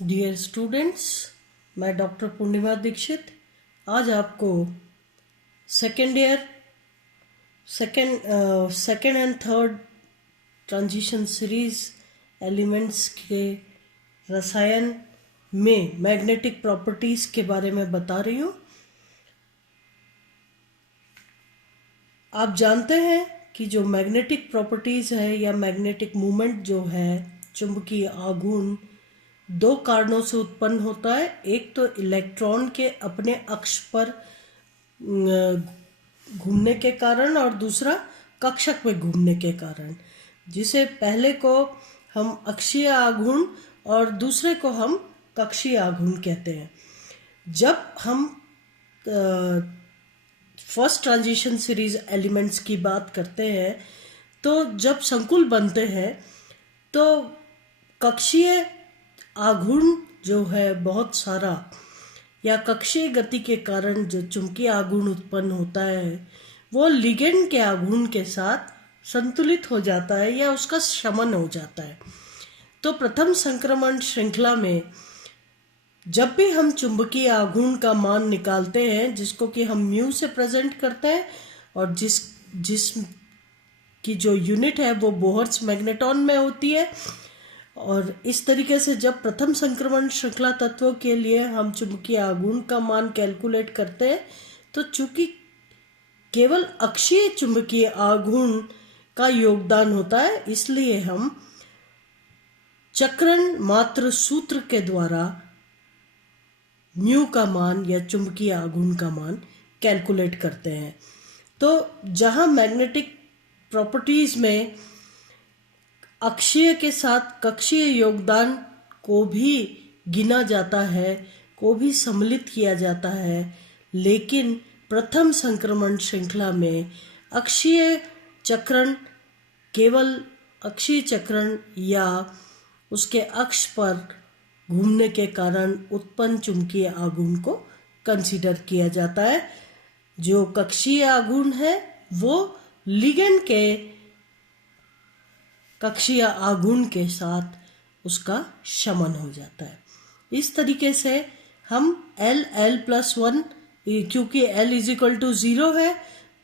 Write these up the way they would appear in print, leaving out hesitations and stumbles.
Dear students, मैं doctor पूर्णिमा दीक्षित आज आपको second year second and third transition series elements के रसायन में मैग्नेटिक प्रॉपर्टीज़ के बारे में बता रही हूँ। आप जानते हैं कि जो मैग्नेटिक प्रॉपर्टीज़ है या मैग्नेटिक मूवमेंट जो है, चुंबकीय आघूर्ण, दो कारणों से उत्पन्न होता है। एक तो इलेक्ट्रॉन के अपने अक्ष पर घूमने के कारण और दूसरा कक्षक में घूमने के कारण, जिसे पहले को हम अक्षीय आघूर्ण और दूसरे को हम कक्षीय आघूर्ण कहते हैं। जब हम फर्स्ट ट्रांजिशन सीरीज एलिमेंट्स की बात करते हैं तो जब संकुल बनते हैं तो कक्षीय आघूर्ण जो है बहुत सारा, या कक्षीय गति के कारण जो चुंबकीय आघूर्ण उत्पन्न होता है वो लिगेंड के आघूर्ण के साथ संतुलित हो जाता है या उसका शमन हो जाता है। तो प्रथम संक्रमण श्रृंखला में जब भी हम चुंबकीय आघूर्ण का मान निकालते हैं, जिसको कि हम म्यू से प्रेजेंट करते हैं, और जिस की जो यूनिट है वो बोहर्स मैग्नेटॉन में होती है, और इस तरीके से जब प्रथम संक्रमण श्रृंखला तत्वों के लिए हम चुंबकीय आघूर्ण का मान कैलकुलेट करते हैं तो चूंकि केवल अक्षीय चुंबकीय आघूर्ण का योगदान होता है, इसलिए हम चक्रण मात्र सूत्र के द्वारा म्यू का मान या चुंबकीय आघूर्ण का मान कैलकुलेट करते हैं। तो जहां मैग्नेटिक प्रॉपर्टीज में अक्षीय के साथ कक्षीय योगदान को भी गिना जाता है, को भी सम्मिलित किया जाता है, लेकिन प्रथम संक्रमण श्रृंखला में अक्षीय चक्रण, केवल अक्षीय चक्रण या उसके अक्ष पर घूमने के कारण उत्पन्न चुंबकीय आघूर्ण को कंसीडर किया जाता है। जो कक्षीय आघूर्ण है वो लिगेंड के कक्षीय आघूर्ण के साथ उसका शमन हो जाता है। इस तरीके से हम L+1, क्योंकि L = 0 है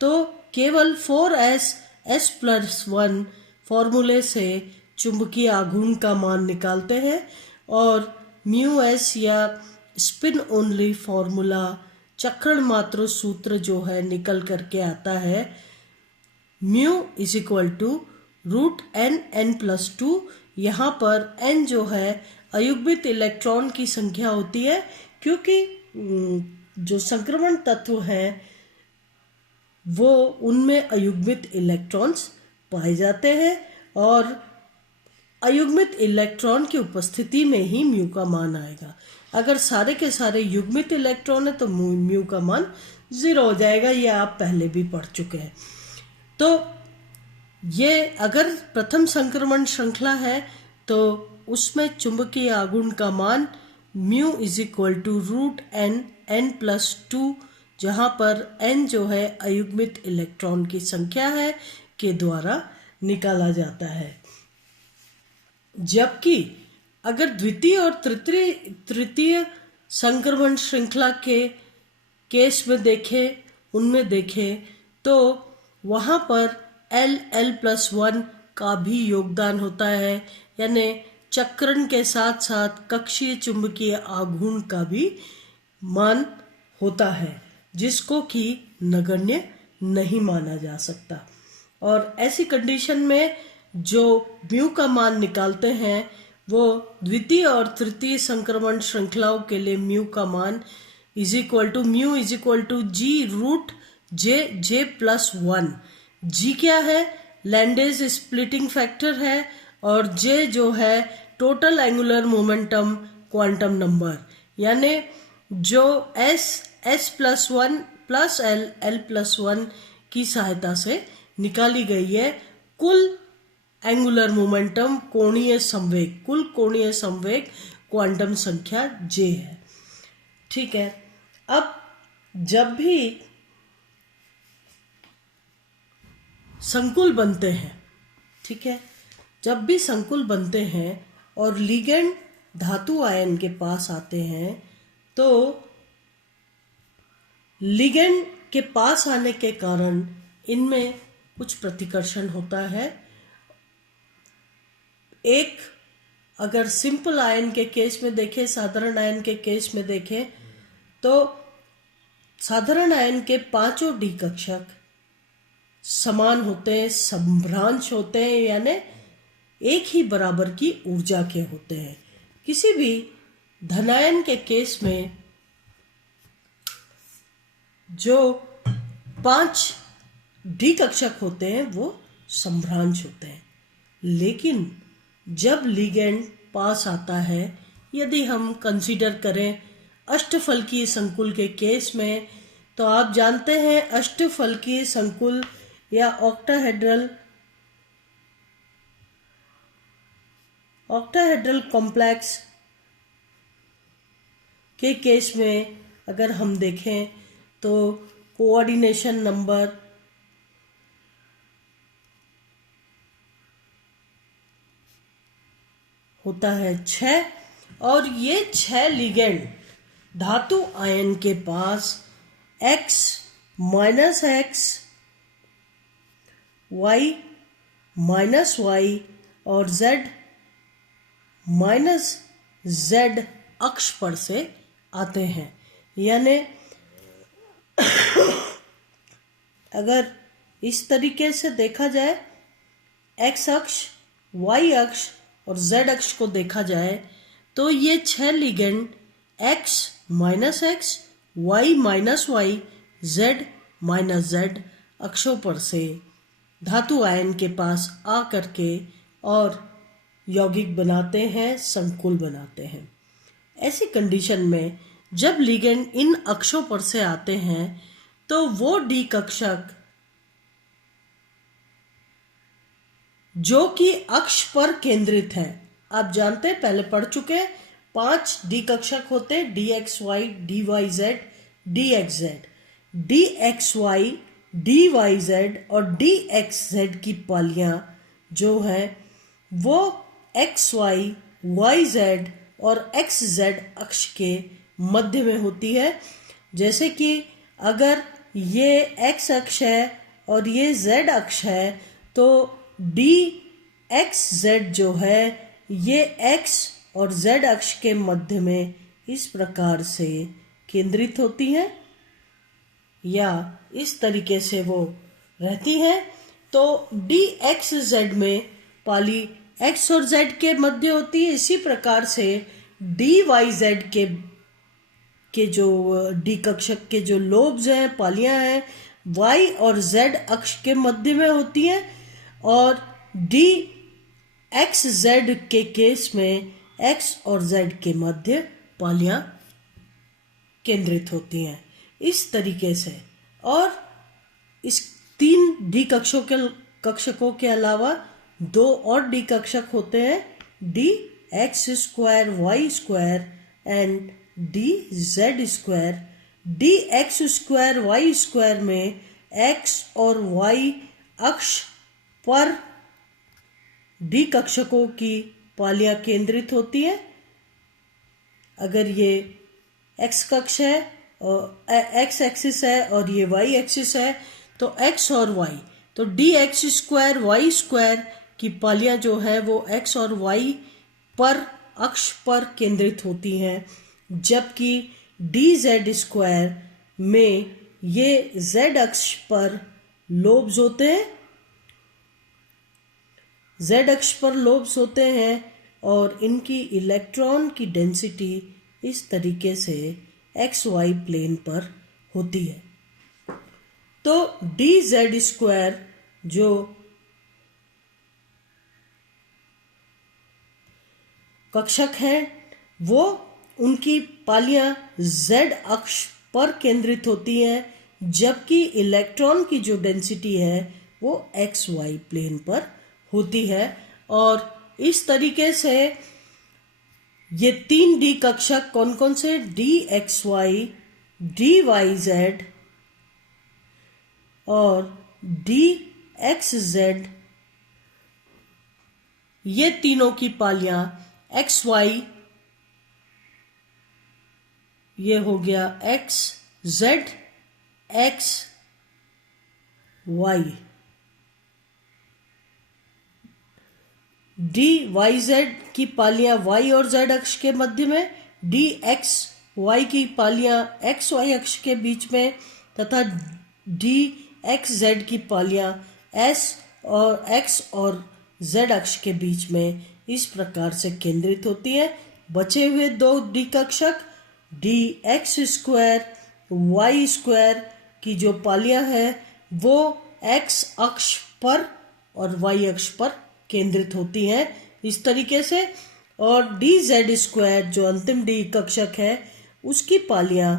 तो केवल 4s+1 फॉर्मूले से चुंबकीय आघूर्ण का मान निकालते हैं, और μs या स्पिन ओनली फॉर्मूला, चक्रण मात्र सूत्र जो है निकल करके आता है μ=√n+2। यहाँ पर n जो है अयुग्मित इलेक्ट्रॉन की संख्या होती है, क्योंकि जो संक्रमण तत्व हैं वो उनमें अयुग्मित इलेक्ट्रॉन्स पाए जाते हैं, और अयुग्मित इलेक्ट्रॉन की उपस्थिति में ही म्यू का मान आएगा। अगर सारे के सारे युग्मित इलेक्ट्रॉन है तो म्यू का मान 0 हो जाएगा। ये आप पहले भी पढ़ चुके हैं। तो ये अगर प्रथम संक्रमण श्रृंखला है तो उसमें चुंबकीय आघूर्ण का मान μ=√n+2, जहाँ पर n जो है अयुग्मित इलेक्ट्रॉन की संख्या है, के द्वारा निकाला जाता है। जबकि अगर द्वितीय और तृतीय संक्रमण श्रृंखला के केस में उनमें देखें तो वहाँ पर L+1 का भी योगदान होता है, यानी चक्रण के साथ साथ कक्षीय चुंबकीय आघूर्ण का भी मान होता है, जिसको कि नगण्य नहीं माना जा सकता। और ऐसी कंडीशन में जो म्यू का मान निकालते हैं वो द्वितीय और तृतीय संक्रमण श्रृंखलाओं के लिए म्यू का मान μ=g√j+1। जी क्या है? लैंडेज स्प्लिटिंग फैक्टर है, और जे जो है total angular momentum quantum number, यानी जो s+1 प्लस L+1 की सहायता से निकाली गई है कुल एंगुलर मोमेंटम, कोणीय संवेग, कुल कोणीय संवेग क्वांटम संख्या J है। ठीक है। अब जब भी संकुल बनते हैं, ठीक है, जब भी संकुल बनते हैं और लिगेंड धातु आयन के पास आते हैं तो लिगेंड के पास आने के कारण इनमें कुछ प्रतिकर्षण होता है। एक अगर सिंपल आयन के केस में देखें, साधारण आयन के केस में देखें तो साधारण आयन के पांचों डी कक्षक समान होते हैं, समभ्रांश होते हैं, यानी एक ही बराबर की ऊर्जा के होते हैं। किसी भी धनायन के केस में जो 5 डी कक्षक होते हैं वो समभ्रांश होते हैं। लेकिन जब लिगेंड पास आता है, यदि हम कंसीडर करें अष्टफलकीय संकुल के केस में, तो आप जानते हैं अष्टफलकीय संकुल या ऑक्टाहेड्रल कॉम्प्लेक्स के केस में अगर हम देखें तो कोऑर्डिनेशन नंबर होता है 6 और ये 6 लिगेंड धातु आयन के पास x minus X, y minus Y और z माइनस z अक्ष पर से आते हैं। यानी अगर इस तरीके से देखा जाए, x अक्ष, y अक्ष और z अक्ष को देखा जाए तो ये 6 ligand x minus X, y minus Y, z minus z अक्षों पर से धातु आयन के पास आ करके और यौगिक बनाते हैं, संकुल बनाते हैं। ऐसी कंडीशन में जब लिगेंड इन अक्षों पर से आते हैं तो वो डी कक्षक जो कि अक्ष पर केंद्रित है, आप जानते हैं, पहले पढ़ चुके हैं, 5 डी कक्षक होते हैं, D X Y, D Y Z, D X Z. D X Y, D Y Z और डी एक्स जेड की पालियां जो है वो एक्स वाई, वाई जेड और एक्स जेड अक्ष के मध्य में होती है। जैसे कि अगर ये एक्स अक्ष है और ये जेड अक्ष है तो डी एक्स जेड जो है ये एक्स और जेड अक्ष के मध्य में इस प्रकार से केंद्रित होती हैं या इस तरीके से वो रहती हैं। तो डी एक्स जेड में पाली एक्स और जेड के मध्य होती है। इसी प्रकार से डी वाई जेड के जो डी कक्षक के जो लोब्स हैं, पालियां हैं, वाई और जेड अक्ष के मध्य में होती हैं और डी एक्स जेड के केस में एक्स और जेड के मध्य पालियां केंद्रित होती हैं इस तरीके से। और इस 3 डी कक्षकों के अलावा 2 और डी कक्षक होते हैं, D x square Y square and D Z square. D x square Y square में एक्स और वाई अक्ष पर डी कक्षकों की पालियां केंद्रित होती हैं। अगर ये एक्स कक्ष है और एक्स एक्सिस है और ये वाई एक्सिस है तो एक्स और वाई, तो D x square Y square की पालियां जो है वो एक्स और वाई पर अक्ष पर केंद्रित होती हैं, जबकि डी जेड स्क्वायर में ये जेड अक्ष पर लोब्स होते हैं, जेड अक्ष पर लोब्स होते हैं और इनकी इलेक्ट्रॉन की डेंसिटी इस तरीके से एक्स वाई प्लेन पर होती है। तो डी जेड स्क्वायर जो कक्षक हैं वो उनकी पालियां जेड अक्ष पर केंद्रित होती हैं, जबकि इलेक्ट्रॉन की जो डेंसिटी है वो एक्स वाई प्लेन पर होती है। और इस तरीके से ये 3 डी कक्षक कौन कौन से, D X Y, D Y Z और डी एक्स जेड, ये तीनों की पालियां एक्स वाई ये हो गया X Z X Y, D Y Z की पालियां वाई और जेड अक्ष के मध्य में, डी एक्स वाई की पालियां एक्स वाई अक्ष के बीच में, तथा डी एक्स जेड की पालियां एक्स और जेड अक्ष के बीच में इस प्रकार से केंद्रित होती हैं। बचे हुए दो डी कक्षक d x square Y square की जो पालियां हैं वो एक्स अक्ष पर और वाई अक्ष पर केंद्रित होती हैं इस तरीके से। और डी जेड स्क्वायर जो अंतिम डी कक्षक है उसकी पालियां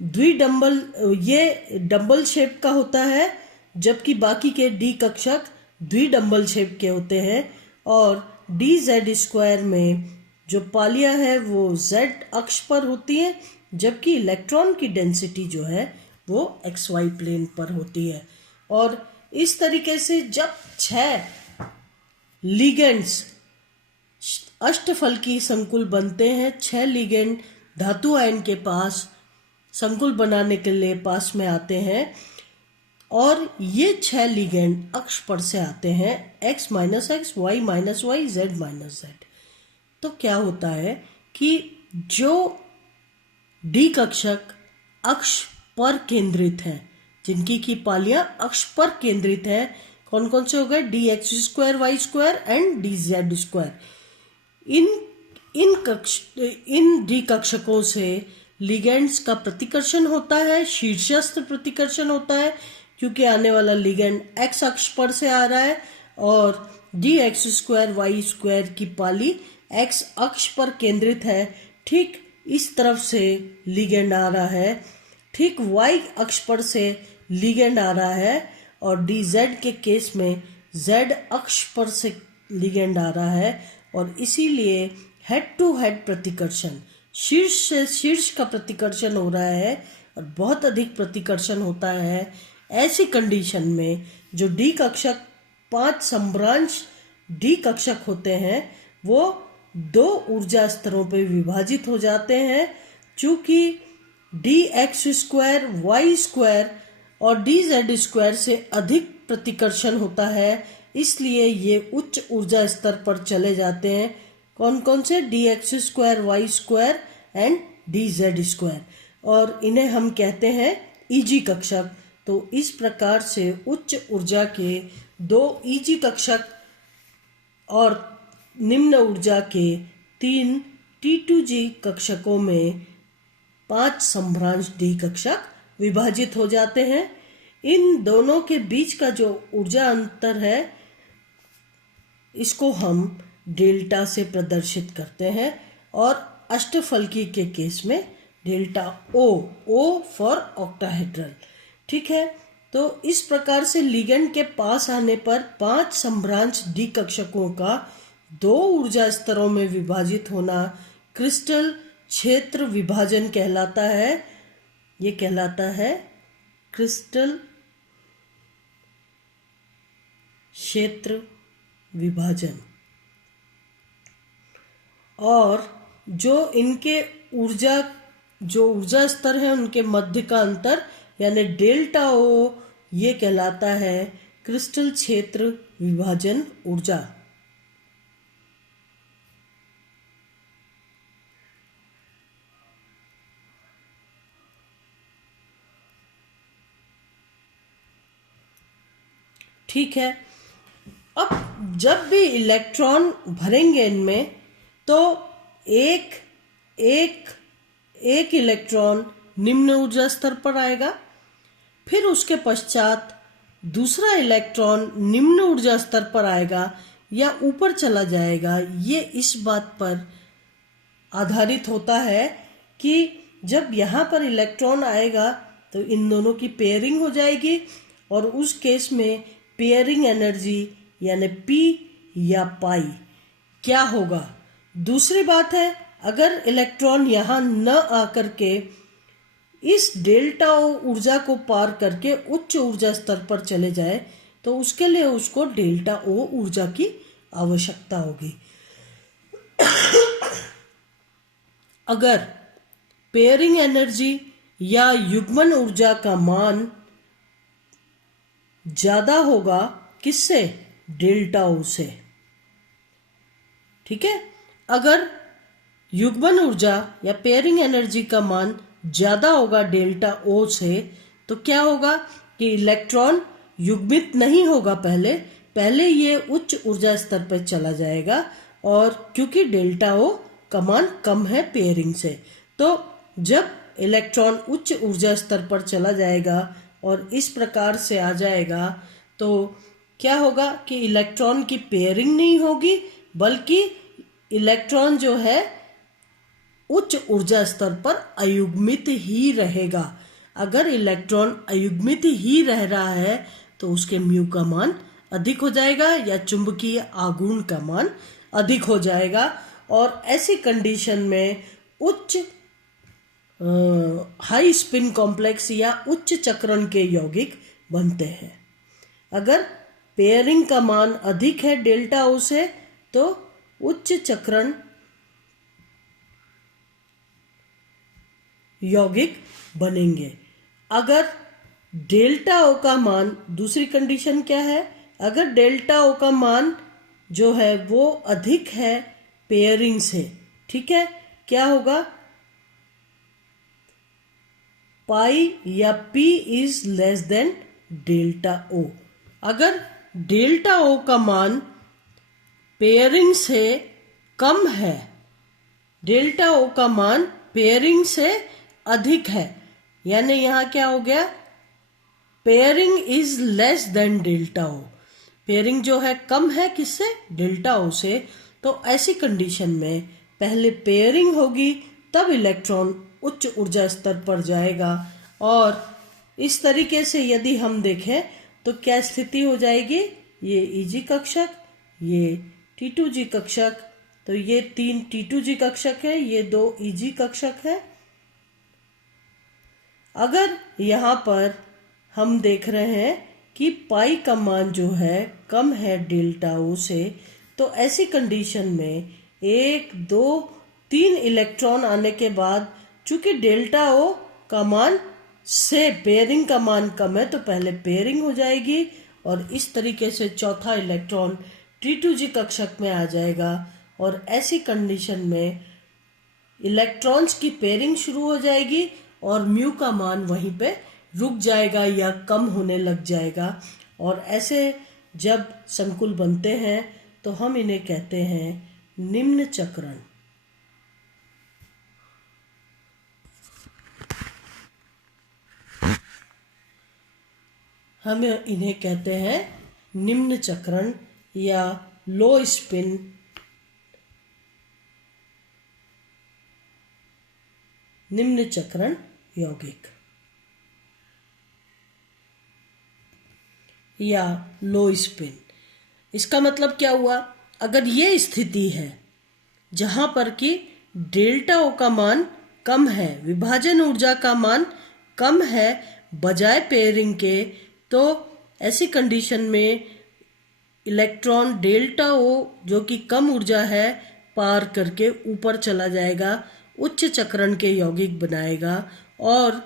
द्विडंबल, ये डंबल शेप का होता है, जबकि बाकी के डी कक्षक द्विडंबल शेप के होते हैं। और डी जेड स्क्वायर में जो पालियां है वो जेड अक्ष पर होती हैं, जबकि इलेक्ट्रॉन की डेंसिटी जो है वो एक्स वाई प्लेन पर होती है। और इस तरीके से जब 6 लिगेंड्स अष्टफलकी संकुल बनते हैं, 6 लिगेंड धातु आयन के पास संकुल बनाने के लिए पास में आते हैं, और ये 6 लिगेंड अक्ष पर से आते हैं x minus X, Y minus Y, Z minus Z. तो क्या होता है कि जो डी कक्षक अक्ष पर केंद्रित हैं, जिनकी की पालियां अक्ष पर केंद्रित हैं, कौन कौन से हो गए, d x square Y square and D Z square. इन डी कक्षकों से लिगेंड्स का प्रतिकर्षण होता है, शीर्षस्थ प्रतिकर्षण होता है, क्योंकि आने वाला लिगेंड एक्स अक्ष पर से आ रहा है, और D x square Y square की पाली एक्स अक्ष पर केंद्रित है। ठीक इस तरफ से लिगेंड आ रहा है, ठीक वाई अक्ष पर से लिगेंड आ रहा है, और डी जेड के केस में जेड अक्ष पर से लिगेंड आ रहा है। और इसीलिए हेड टू हेड प्रतिकर्षण, शीर्ष से शीर्ष का प्रतिकर्षण हो रहा है और बहुत अधिक प्रतिकर्षण होता है। ऐसी कंडीशन में जो डी कक्षक 5 सम्भ्रांश डी कक्षक होते हैं वो 2 ऊर्जा स्तरों पर विभाजित हो जाते हैं। चूंकि D x square Y square और डी जेड स्क्वायर से अधिक प्रतिकर्षण होता है, इसलिए ये उच्च ऊर्जा स्तर पर चले जाते हैं। कौन कौन से, D x square Y square and D Z square, और इन्हें हम कहते हैं ईजी कक्षक। तो इस प्रकार से उच्च ऊर्जा के 2 ईजी कक्षक और निम्न ऊर्जा के 3 T2G कक्षकों में 5 सम्भ्रांश डी कक्षक विभाजित हो जाते हैं। इन दोनों के बीच का जो ऊर्जा अंतर है इसको हम डेल्टा से प्रदर्शित करते हैं, और अष्टफलकी के केस में डेल्टा ओ फॉर ऑक्टाहेड्रल। ठीक है, तो इस प्रकार से लिगेंड के पास आने पर 5 सम्भ्रांश डी कक्षकों का 2 ऊर्जा स्तरों में विभाजित होना क्रिस्टल क्षेत्र विभाजन कहलाता है। ये कहलाता है क्रिस्टल क्षेत्र विभाजन। और जो इनके ऊर्जा स्तर है उनके मध्य का अंतर यानी डेल्टा ओ, ये कहलाता है क्रिस्टल क्षेत्र विभाजन ऊर्जा। ठीक है, अब जब भी इलेक्ट्रॉन भरेंगे इनमें तो एक इलेक्ट्रॉन निम्न ऊर्जा स्तर पर आएगा, फिर उसके पश्चात दूसरा इलेक्ट्रॉन निम्न ऊर्जा स्तर पर आएगा या ऊपर चला जाएगा। ये इस बात पर आधारित होता है कि जब यहाँ पर इलेक्ट्रॉन आएगा तो इन दोनों की पेयरिंग हो जाएगी, और उस केस में पेयरिंग एनर्जी यानी पी या पाई क्या होगा। दूसरी बात है, अगर इलेक्ट्रॉन यहाँ न आकर के इस डेल्टा ओ ऊर्जा को पार करके उच्च ऊर्जा स्तर पर चले जाए तो उसके लिए उसको डेल्टा ओ ऊर्जा की आवश्यकता होगी। अगर पेयरिंग एनर्जी या युग्मन ऊर्जा का मान ज्यादा होगा किससे? डेल्टा ओ से। ठीक है, अगर युग्मन ऊर्जा या पेयरिंग एनर्जी का मान ज्यादा होगा डेल्टा ओ से, तो क्या होगा कि इलेक्ट्रॉन युग्मित नहीं होगा, पहले ये उच्च ऊर्जा स्तर पर चला जाएगा, और क्योंकि डेल्टा ओ का मान कम है पेयरिंग से, तो जब इलेक्ट्रॉन उच्च ऊर्जा स्तर पर चला जाएगा और इस प्रकार से आ जाएगा, तो क्या होगा कि इलेक्ट्रॉन की पेयरिंग नहीं होगी, बल्कि इलेक्ट्रॉन जो है उच्च ऊर्जा स्तर पर अयुग्मित ही रहेगा। अगर इलेक्ट्रॉन अयुग्मित ही रह रहा है तो उसके म्यू का मान अधिक हो जाएगा या चुंबकीय आघूर्ण का मान अधिक हो जाएगा, और ऐसी कंडीशन में उच्च हाई स्पिन कॉम्प्लेक्स या उच्च चक्रण के यौगिक बनते हैं। अगर पेयरिंग का मान अधिक है डेल्टा ओ से, तो उच्च चक्रण यौगिक बनेंगे। अगर डेल्टा ओ का मान, दूसरी कंडीशन क्या है, अगर डेल्टा ओ का मान जो है वो अधिक है पेयरिंग से, ठीक है, क्या होगा, पाई या P is less than delta O. अगर डेल्टा ओ का मान पेयरिंग से कम है, डेल्टा ओ का मान पेयरिंग से अधिक है, यानी यहां क्या हो गया, pairing is less than delta O, pairing जो है कम है किससे? डेल्टा ओ से। तो ऐसी कंडीशन में पहले पेयरिंग होगी, तब इलेक्ट्रॉन उच्च ऊर्जा स्तर पर जाएगा, और इस तरीके से यदि हम देखें तो क्या स्थिति हो जाएगी, ये Eg कक्षक, ये T2G कक्षक, तो ये 3 T2G कक्षक है, ये 2 Eg कक्षक है। अगर यहाँ पर हम देख रहे हैं कि पाई का मान जो है कम है डेल्टा ओ से, तो ऐसी कंडीशन में 1, 2, 3 इलेक्ट्रॉन आने के बाद, चूंकि डेल्टा ओ का मान से पेयरिंग का मान कम है, तो पहले पेयरिंग हो जाएगी, और इस तरीके से चौथा इलेक्ट्रॉन T2G कक्षक में आ जाएगा, और ऐसी कंडीशन में इलेक्ट्रॉन्स की पेयरिंग शुरू हो जाएगी और म्यू का मान वहीं पे रुक जाएगा या कम होने लग जाएगा। और ऐसे जब संकुल बनते हैं तो हम इन्हें कहते हैं निम्न चक्रण। हम इन्हें कहते हैं निम्न चक्रण या लो स्पिन निम्न चक्रण यौगिक या लो स्पिन। इसका मतलब क्या हुआ, अगर ये स्थिति है जहां पर कि डेल्टा ओ का मान कम है, विभाजन ऊर्जा का मान कम है बजाय पेयरिंग के, तो ऐसी कंडीशन में इलेक्ट्रॉन डेल्टा ओ जो कि कम ऊर्जा है पार करके ऊपर चला जाएगा, उच्च चक्रण के यौगिक बनाएगा, और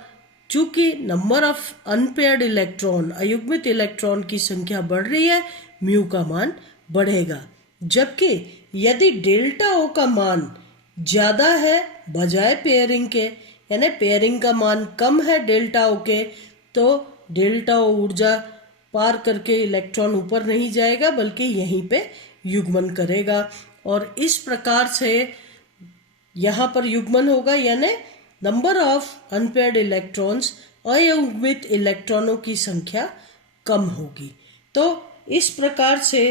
चूंकि नंबर ऑफ अनपेयर्ड इलेक्ट्रॉन, अयुग्मित इलेक्ट्रॉन की संख्या बढ़ रही है, म्यू का मान बढ़ेगा। जबकि यदि डेल्टा ओ का मान ज्यादा है बजाय पेयरिंग के, यानी पेयरिंग का मान कम है डेल्टा ओ के, तो डेल्टा ओ ऊर्जा पार करके इलेक्ट्रॉन ऊपर नहीं जाएगा बल्कि यहीं पे युग्मन करेगा, और इस प्रकार से यहाँ पर युग्मन होगा, यानी नंबर ऑफ अनपेयर्ड इलेक्ट्रॉन्स, अयुग्मित इलेक्ट्रॉनों की संख्या कम होगी। तो इस प्रकार से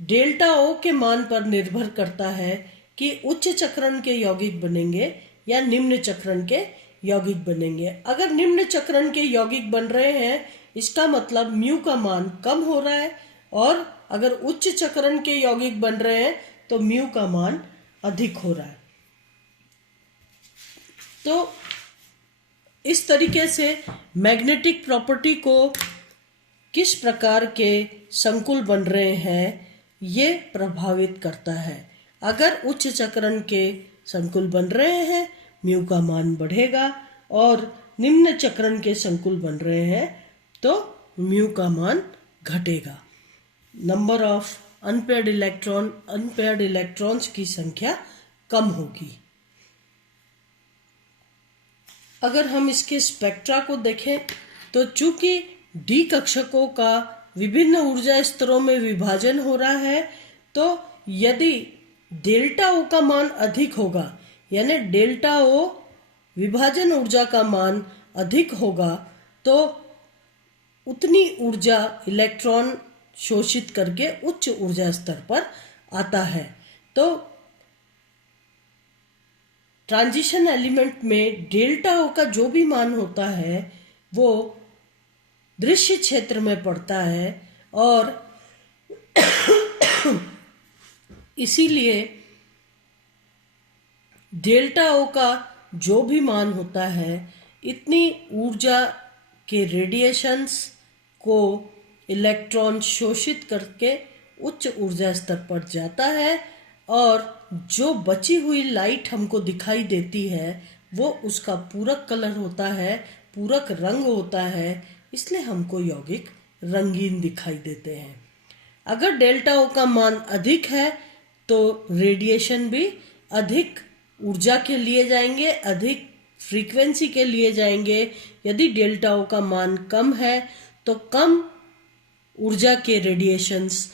डेल्टा ओ के मान पर निर्भर करता है कि उच्च चक्रण के यौगिक बनेंगे या निम्न चक्रण के यौगिक बनेंगे। अगर निम्न चक्रण के यौगिक बन रहे हैं, इसका मतलब म्यू का मान कम हो रहा है, और अगर उच्च चक्रण के यौगिक बन रहे हैं तो म्यू का मान अधिक हो रहा है। तो इस तरीके से मैग्नेटिक प्रॉपर्टी को किस प्रकार के संकुल बन रहे हैं ये प्रभावित करता है। अगर उच्च चक्रण के संकुल बन रहे हैं, म्यू का मान बढ़ेगा, और निम्न चक्रण के संकुल बन रहे हैं तो म्यू का मान घटेगा। नंबर ऑफ अनपेयर्ड इलेक्ट्रॉन्स की संख्या कम होगी। अगर हम इसके स्पेक्ट्रा को देखें तो चूंकि डी कक्षकों का विभिन्न ऊर्जा स्तरों में विभाजन हो रहा है, तो यदि डेल्टा ओ का मान अधिक होगा, यानी डेल्टा ओ विभाजन ऊर्जा का मान अधिक होगा, तो उतनी ऊर्जा इलेक्ट्रॉन शोषित करके उच्च ऊर्जा स्तर पर आता है। तो ट्रांजिशन एलिमेंट में डेल्टा ओ का जो भी मान होता है वो दृश्य क्षेत्र में पड़ता है, और इसीलिए डेल्टा ओ का जो भी मान होता है इतनी ऊर्जा के रेडिएशंस को इलेक्ट्रॉन शोषित करके उच्च ऊर्जा स्तर पर जाता है, और जो बची हुई लाइट हमको दिखाई देती है वो उसका पूरक कलर होता है, पूरक रंग होता है, इसलिए हमको यौगिक रंगीन दिखाई देते हैं। अगर डेल्टा ओ का मान अधिक है तो रेडिएशन भी अधिक ऊर्जा के लिए जाएंगे, अधिक फ्रीक्वेंसी के लिए जाएंगे। यदि डेल्टा ओ का मान कम है तो कम ऊर्जा के रेडिएशंस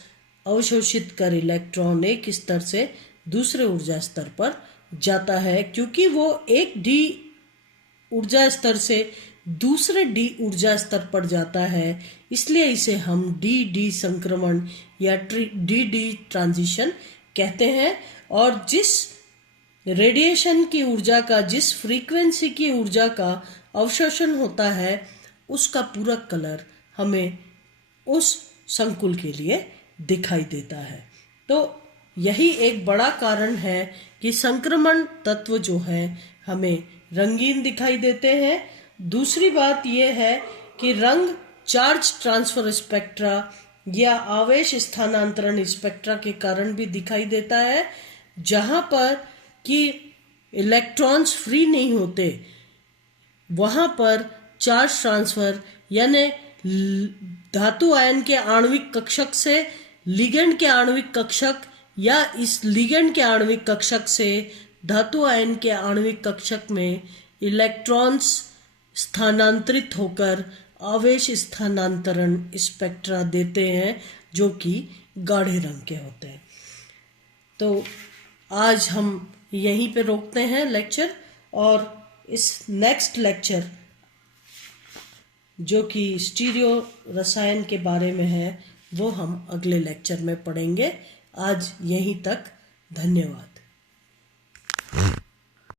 अवशोषित कर इलेक्ट्रॉन एक स्तर से दूसरे ऊर्जा स्तर पर जाता है। क्योंकि वो एक डी ऊर्जा स्तर से दूसरे डी ऊर्जा स्तर पर जाता है, इसलिए इसे हम डी संक्रमण या डी ट्रांजिशन कहते हैं। और जिस रेडिएशन की ऊर्जा का, जिस फ्रीक्वेंसी की ऊर्जा का अवशोषण होता है, उसका पूरक कलर हमें उस संकुल के लिए दिखाई देता है। तो यही एक बड़ा कारण है कि संक्रमण तत्व जो है हमें रंगीन दिखाई देते हैं। दूसरी बात यह है कि रंग चार्ज ट्रांसफर स्पेक्ट्रा या आवेश स्थानांतरण स्पेक्ट्रा के कारण भी दिखाई देता है। जहाँ पर कि इलेक्ट्रॉन्स फ्री नहीं होते, वहाँ पर चार्ज ट्रांसफर यानी धातु आयन के आणविक कक्षक से लिगेंड के आणविक कक्षक या इस लिगेंड के आणविक कक्षक से धातु आयन के आणविक कक्षक में इलेक्ट्रॉन्स स्थानांतरित होकर आवेश स्थानांतरण स्पेक्ट्रा देते हैं जो कि गाढ़े रंग के होते हैं। तो आज हम यहीं पे रोकते हैं लेक्चर, और इस नेक्स्ट लेक्चर जो कि स्टीरियो रसायन के बारे में है वो हम अगले लेक्चर में पढ़ेंगे। आज यहीं तक, धन्यवाद।